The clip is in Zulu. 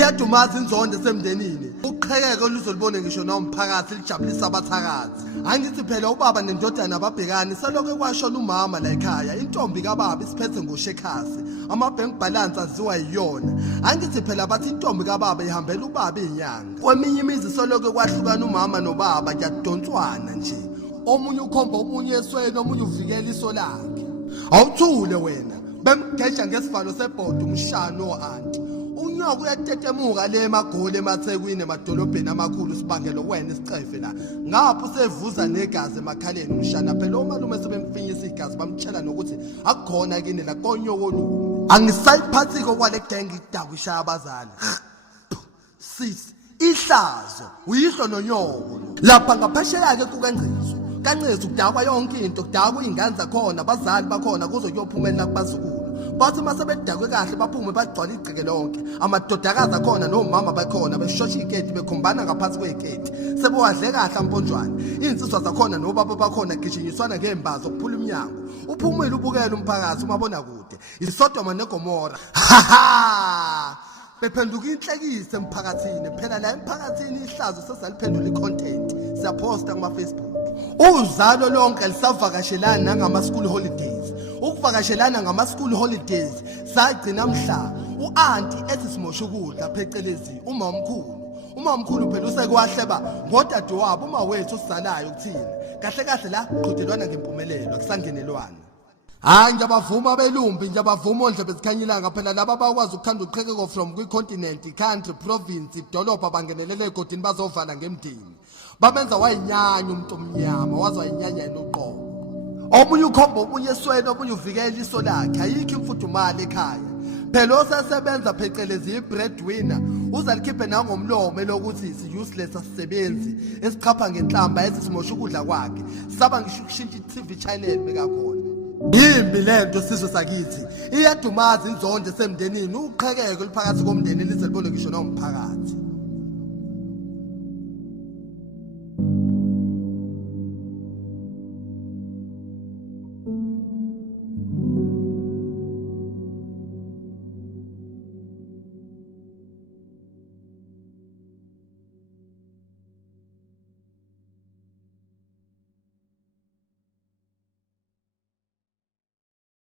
Iyadumaza inzondo esemndenini. Uqhekeko luzolibone ngisho nomphakathi lijabulisa abathakazi. Angithi phela ubaba nendodana ababhekani selokho kwashona umama la ekhaya. Intombi kababa isiphethe ngoshekhasi. Amabhenki balance aziwa yiyona. Angithi phela bathi intombi kababa ihambela ubaba inyanga. Kweminye imizi selokho kwahlukana umama nobaba kuyadonswana nje. Omunye ukhomba omunye esweni, omunye uvikela iso lakhe. Awuthule wena. Bemgeja ngesivalo sebhodo umshano anti. Unyoko uyatetemuka le magoli emaThekwini emadolobheni amakhulu sibangelo wena isicefe la. Ngapho usevuza negazi emakhaleni umshana phela omalume sebemfinyisa igazi bamtshela nokuthi akukhona kini la konyoko lu. Angisayiphathiko kwale gang idaku ishaya abazali. Sis, ihlazo uyihlo nonyoko. Lapha ngaphesheya ke kukaNgcizu. KaNgcizu kudakwa yonke into, kudakwa ingane zakhona, abazali bakhona kuzoyophumela kubazukulu. Bathi mase bedakwe kahle baphume bagcwala igceke lonke. Amadodakazi akhona nomama bakhona beshosha igeti bekhombana ngaphansi kwegeti. Sebowadle kahle amponjwana. Insizwa zakhona nobaba bakhona gijinyiswana ngembazo ukuphula iminyango. Uphumile ubukela umphakathi umabona kude. Isodoma neGomora. Ha! Bephenduka inhlekise emphakathini. Phela la emphakathini ihlazo sesaliphendula icontent. Siyaposta kuma Facebook. Uzalo lonke lisavakashelana nangama school holidays. Ukuvakashelana ngama school holidays sagcina mhla uanti ethi simosha ukudla phecelezi umamkhulu phela usekwahleba ngodade wabo uma wethu usalayo ukuthina kahle kahle la qhudelwana ngempumelelo akusangenelwana. Hayi nje abavuma belumbi nje abavuma ondle bezikhanyilanga phela laba bakwazi ukukhanda uqhekeko from kwi-continent, country, province, idolobha bangenelele egodini bazovala ngemdini. Bamenza wayinyanya umuntu omnyama waze wayinyanya enoqobo. Omunye ukhomba omunye esweni, omunye uvikela iso lakhe. Ayikho imfudumali ekhaya. Phela osesebenza phecelezi i-breadwinner uzalikhiphe nangomlomo lokuthi isi-useless asisebenzi esichapha ngenhlamba ezisimosha ukudla kwakhe. Saba ngisho ukushintsha i-TV channel bekakhona. Yimbi lento sizwe sakithi. Iyadumaza inzondo esemndenini. Uqhekeko liphakathi komndeni lizelibone ngisho nomphakathi.